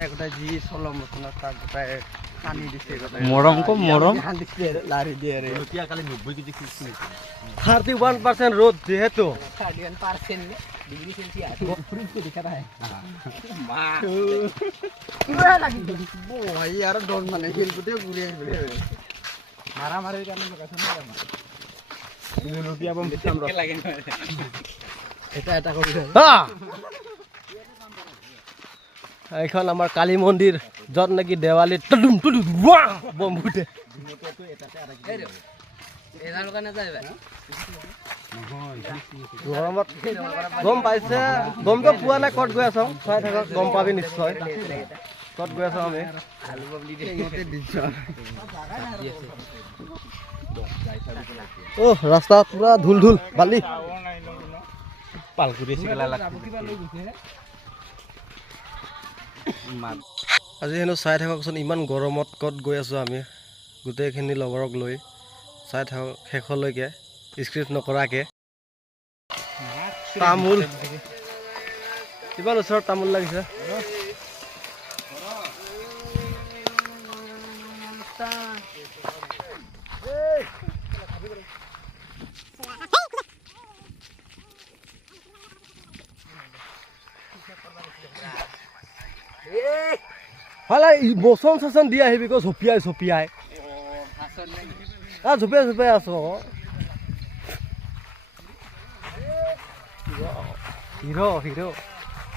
একটা জি সলম না তার গোটায় পানি দিছে গোটায় মরম কম মরম ধান দিছে লারি দিয়ে রে লুটিয়া খালি 90 কেজি কিস্তি 31% রোদ যেহেতু 31% ডিগ্রি সেলসিয়াস ফ্রিজ को दिखा रहा है मां पूरा लगी ভাই আর ডন মানে ফিল গুতে ঘুরে ঘুরে मारा मारे करने में कैसे मारा লুটিয়া বম দিতাম র লাগে না এটা করি হ্যাঁ এখন আমাৰ কালী মন্দিৰ যত নাকি দেৱালী টুডুম টুডুম বম ফুটে এডাল কানে যায় ভাই গৰমত গম পাইছে গমটো পোৱা নাই ক'ত গৈ আছো চাই থাকক গম পাবি নিশ্চয় ক'ত গৈ আছো আমি আলু ববলি মতে দিছ ও ৰাস্তা পুৰা ধুল ধুল বালি পালকুৰি সিগলা লাগ আজি হেনো চাই থাককচোন ইমান গৰমত ক'ত গৈ আছো আমি গোটেইখিনি লগৰক লৈ চাই থাকক শেষলৈকে স্ক্ৰিপ্ট নকৰাকে তামোল কিমান ওচৰত তামোল লাগিছে হালা বচন চচন দি আহিবি ক ঝপিয়াই ঝপিয়াই ঝপিয়াই ঝপিয়াই আছো হিৰো হিৰো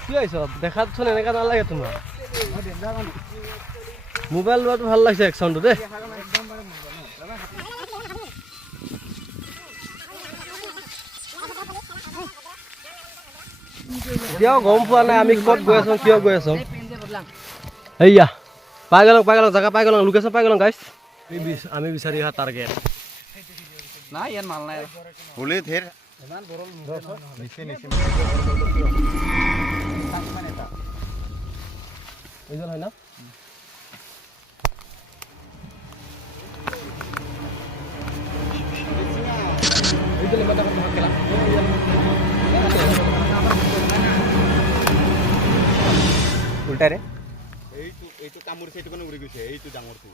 কি আহিছ দেখাতচোন এনেকা নালাগে তোমাৰ মোবাইল লোৱাটো ভাল লাগিছে একচনটো দেই এতিয়াও গম পোৱা নাই আমি ক'ত গৈ আছো কিয় গৈ আছো এইয়া পাই গেলাম জায়গা পাই গেলাম লোকেশন পাই গেলাম গাইস আমি বিচাৰি অহা টাৰ্গেট না ইয়ার মাল নাই বলে ধের ইমান বড় নিচে নিচে এইজন হয় না এইজন মাথা কথা খেলা উল্টা রে এইটো তামুৰ সেইটো কোনে উৰি গৈছে এইটো ডাঙৰটো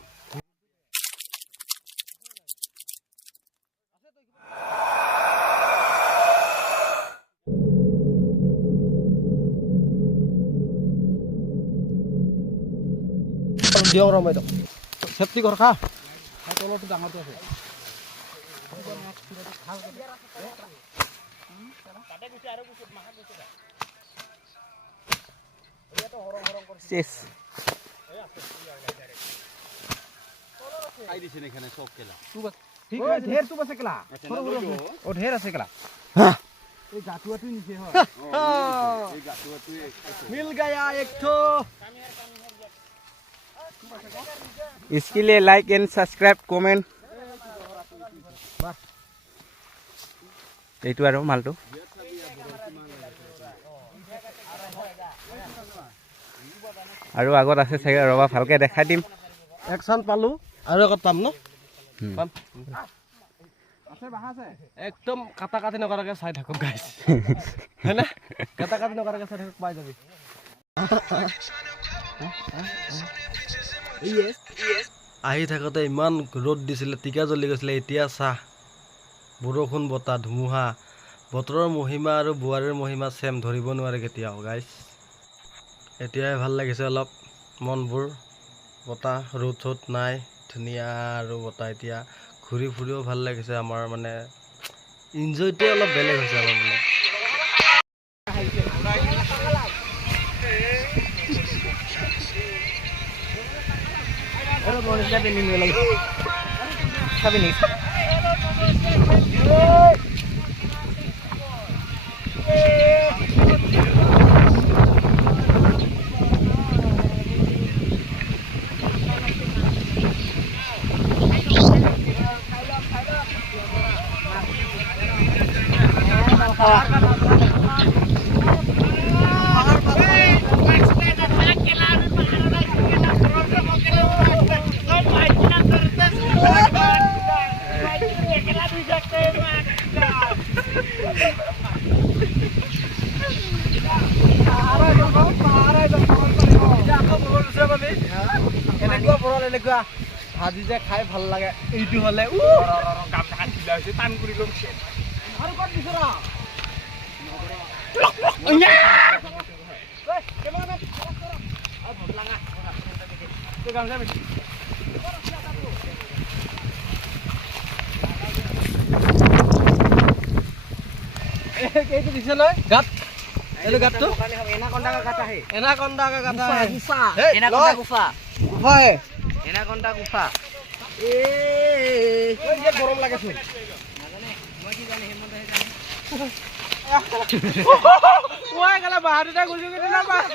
দিয়ক ৰমাই দিয়ক সেফটি কৰ খা তলটো ডাঙৰটো আছে শেষ খাই দিছে এখানে সব কেলা ঠিক আছে ঢের তু বসে কেলা ও ঢের আছে কেলা এই গাটুয়াটো নিচে হয় এই গাছটোৱে মিল গয়া এক ठो इसके लिए लाइक एंड सब्सक्राइब कमेंट এইটো আৰু মালটো আৰু আগত আছে চাগে ৰবা ভালকে দেখাই দিম একশন পালো আৰু আগত পাম ন পাম আছে বাহা আছে একদম কাটা কাটি নকৰাকে চাই থাকক গাইস হেনা কাটা কাটি নকৰাকে চাই থাকক পাই যাবি আহি থাকোতে ইমান ৰ'দ দিছিলে টিকা জ্বলি গৈছিলে এতিয়া চাহ বৰষুণ বতাহ ধুমুহা বতৰৰ মহিমা আৰু বোৱাৰীৰ মহিমা চেম ধৰিব নোৱাৰে কেতিয়াও গাইস এতিয়াই ভাল লাগিছে অলপ মনবোৰ বতাহ ৰ'দ চ'দ নাই ধুনীয়া আৰু বতাহ এতিয়া ঘূৰি ফুৰিও ভাল লাগিছে আমাৰ মানে এনজয়টো অলপ বেলেগ হৈছে আমাৰ মানে Pero boleh sabi ni lagi. Sabi ni. এনেকুৱা ভাজি যে খাই ভাল লাগে এইটো হ'লে টান কৰি ল'ম আৰু ক'ত বিচৰা এইটো দিছে নহয় গাত এইটো গাতটো এনাকন্ডা का काटा है এনাকন্ডা কা গাতা गुफा এই, एनाकंडा লয়। गुफा গুফা হে एनाकंडा गुफा ए ঐ যে গৰম লাগে চোন নাজানে মই কি জানি হেমন্ত হে জানে ওই গেলা বাহাদুৰটা গুজি গেলি না বাস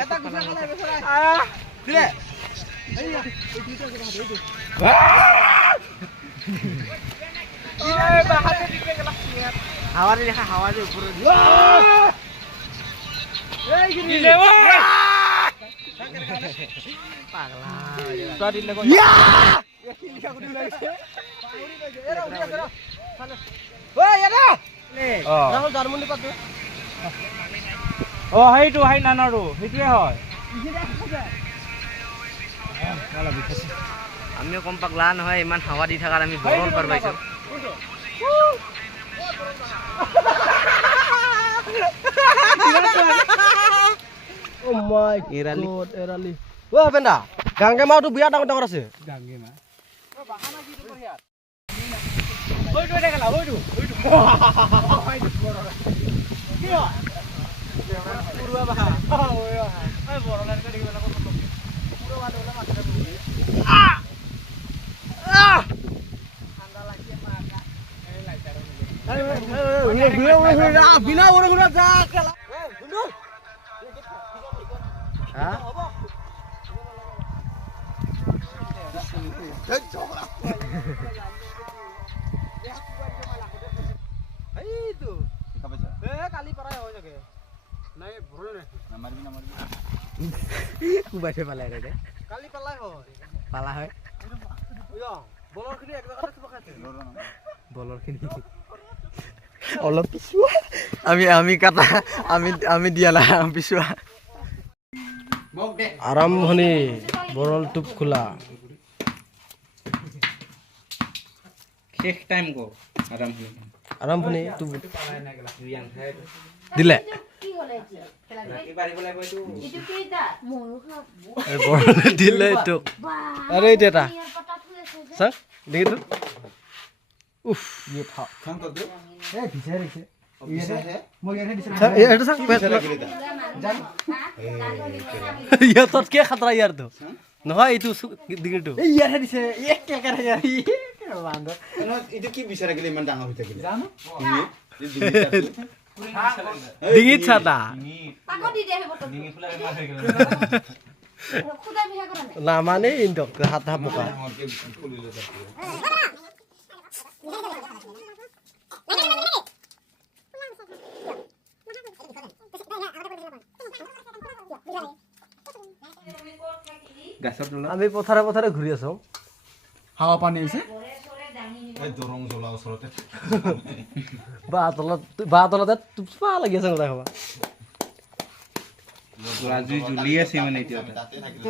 এটা গুফা কালে বেছৰা আয়া দিলে ওই বাহাদুৰ দিলে গেলা হাওয়া দে দেখা হাওয়া দে উপরে এই দিলে ওই পাগলা তো দিলে কই ওই এরা রাহুল জার্মানি পাতে অ সেইটো হাই নানাৰো সেইটোৱে হয় আমিও কম পাগলা নহয় ইমান হাওয়া দি থাকাৰ আমি গৰম পাৰ পাইছো ও মাই এৰালি। গড এৰালি ও বেন্দা গাঙ্গে মাওটো বিয়া ডাঙৰ ডাঙৰ আছে গাঙ্গে মা হইটো এটা গেলা হইটো কি হয় পুরুয়া বাহা ওই ওই বড় লাইন করে গেলা কত পুরো ভালো হলো মাথা ঠান্ডা লাগছে মাকা এই লাইটার বিনা ওরে ঘুরা যা খেলা হ্যাঁ এই তো এ কালি পারাই হয় যাবে নাই ভরে না কুবাইছে পালে রে কালি পালাই হয় পালা হয় ওয়া বলৰ খিনি এক জায়গাতে থব খাইছে বলৰ খিনি অলপ পিছুৱা আমি কাটা আমি দিয়ালা পিছুৱা আৰম্ভণি বৰল টোপ খোলা শেষ টাইম গো আৰম্ভণি টোপ দিলে এই বৰল দিলে তোক আৰে এটা চাং দেখি তো উফ এটা চাং ইয়াত কে খাতৰা ইয়াৰটো নহয় এইটো ডিঙিটো ইয়াৰে দিছে এক কেকাৰে বান্দৰ এইটো কি বিচাৰা গেলে ইমান ডাঙৰ হৈ থাকিলে জানো ডিঙিত চাটা না মানে ইন্দক হাত হাত বোকা আমি পথাৰে পথাৰে ঘূৰি আছো হাওয়া পানী আছে এই দৰং জ্বলা ওচৰতে বা তলতে টোপা লাগি আছে কথা খাবা জুলি আছে মানে এতিয়া তাতে থাকিলে